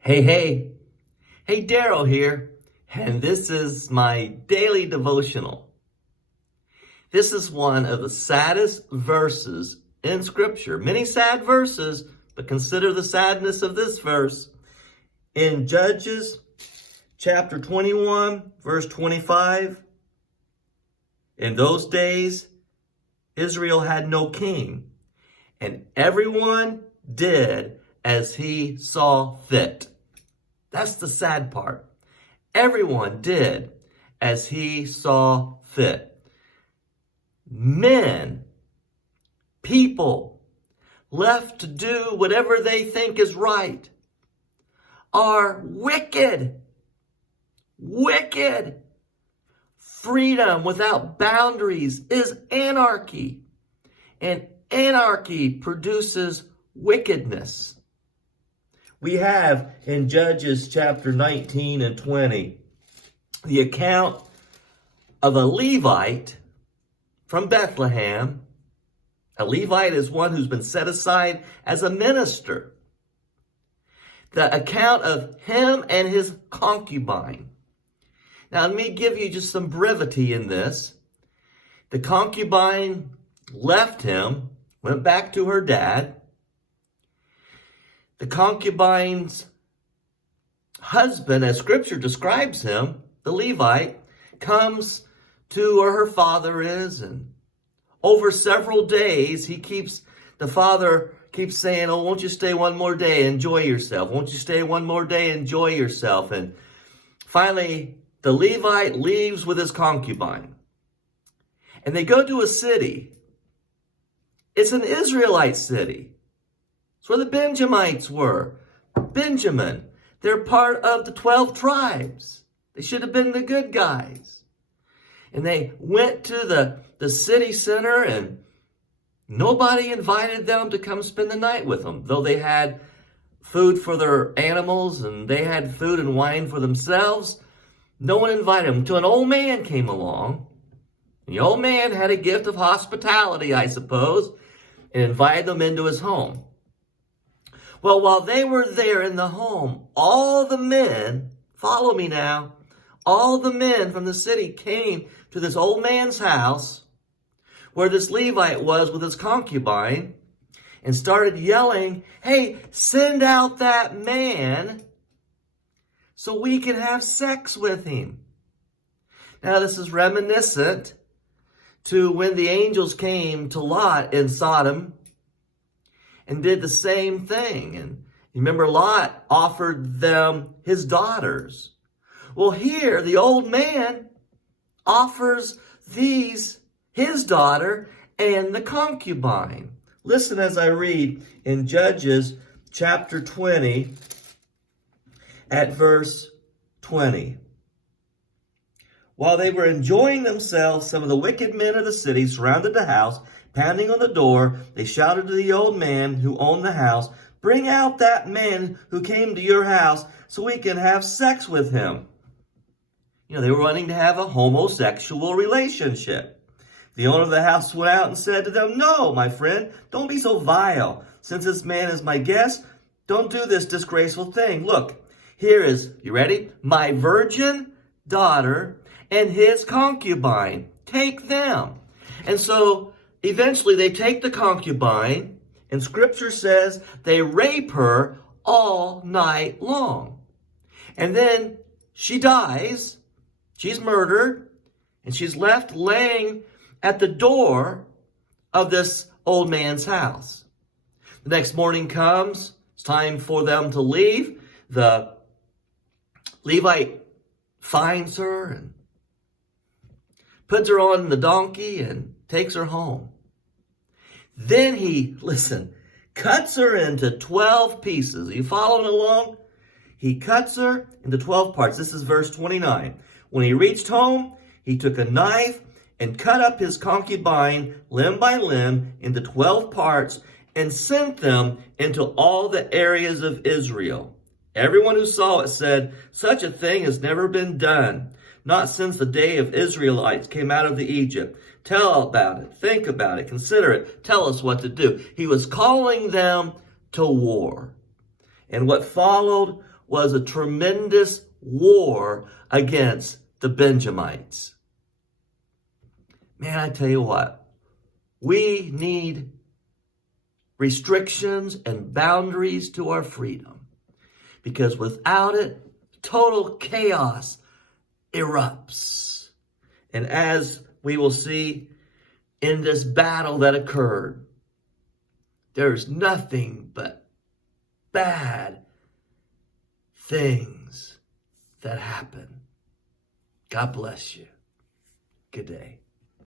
Hey, Daryl here, and this is my daily devotional. This is one of the saddest verses in Scripture. Many sad verses, but consider the sadness of this verse. In Judges chapter 21, verse 25, in those days, Israel had no king, and everyone did as he saw fit. That's the sad part. Everyone did as he saw fit. Men, people, left to do whatever they think is right, are wicked. Wicked. Freedom without boundaries is anarchy, and anarchy produces wickedness. We have in Judges chapter 19 and 20 the account of a Levite from Bethlehem. A Levite is one who's been set aside as a minister. The account of him and his concubine. Now, let me give you just some brevity in this. The concubine left him, went back to her dad. The concubine's husband, as Scripture describes him, the Levite, comes to where her father is, and over several days, the father keeps saying, "Oh, won't you stay one more day, enjoy yourself? Won't you stay one more day, enjoy yourself?" And finally, the Levite leaves with his concubine, and they go to a city. It's an Israelite city. It's where the Benjamites were. Benjamin, they're part of the 12 tribes. They should have been the good guys. And they went to the city center, and nobody invited them to come spend the night with them, though they had food for their animals and they had food and wine for themselves. No one invited them until an old man came along. The old man had a gift of hospitality, I suppose, and invited them into his home. Well, while they were there in the home, all the men, follow me now, all the men from the city came to this old man's house where this Levite was with his concubine and started yelling, "Hey, send out that man so we can have sex with him." Now, this is reminiscent to when the angels came to Lot in Sodom and did the same thing. And you remember Lot offered them his daughters. Well, here the old man offers his daughter and the concubine. Listen as I read in Judges chapter 20 at verse 20. While they were enjoying themselves, some of the wicked men of the city surrounded the house. Pounding on the door, they shouted to the old man who owned the house, "Bring out that man who came to your house so we can have sex with him." They were wanting to have a homosexual relationship. The owner of the house went out and said to them, "No, my friend, don't be so vile. Since this man is my guest, don't do this disgraceful thing. Look, here is, you ready? My virgin daughter and his concubine. Take them." And so eventually they take the concubine, and Scripture says they rape her all night long. And then she dies, she's murdered, and she's left laying at the door of this old man's house. The next morning comes, it's time for them to leave. The Levite finds her and puts her on the donkey and takes her home. Then he, cuts her into 12 pieces. Are you following along? He cuts her into 12 parts. This is verse 29. When he reached home, he took a knife and cut up his concubine limb by limb into 12 parts and sent them into all the areas of Israel. Everyone who saw it said, "Such a thing has never been done, not since the day of Israelites came out of the Egypt. Tell about it, think about it, consider it, tell us what to do." He was calling them to war. And what followed was a tremendous war against the Benjamites. Man, I tell you what, we need restrictions and boundaries to our freedom, because without it, total chaos erupts. And as we will see in this battle that occurred, there's nothing but bad things that happen. God bless you. Good day.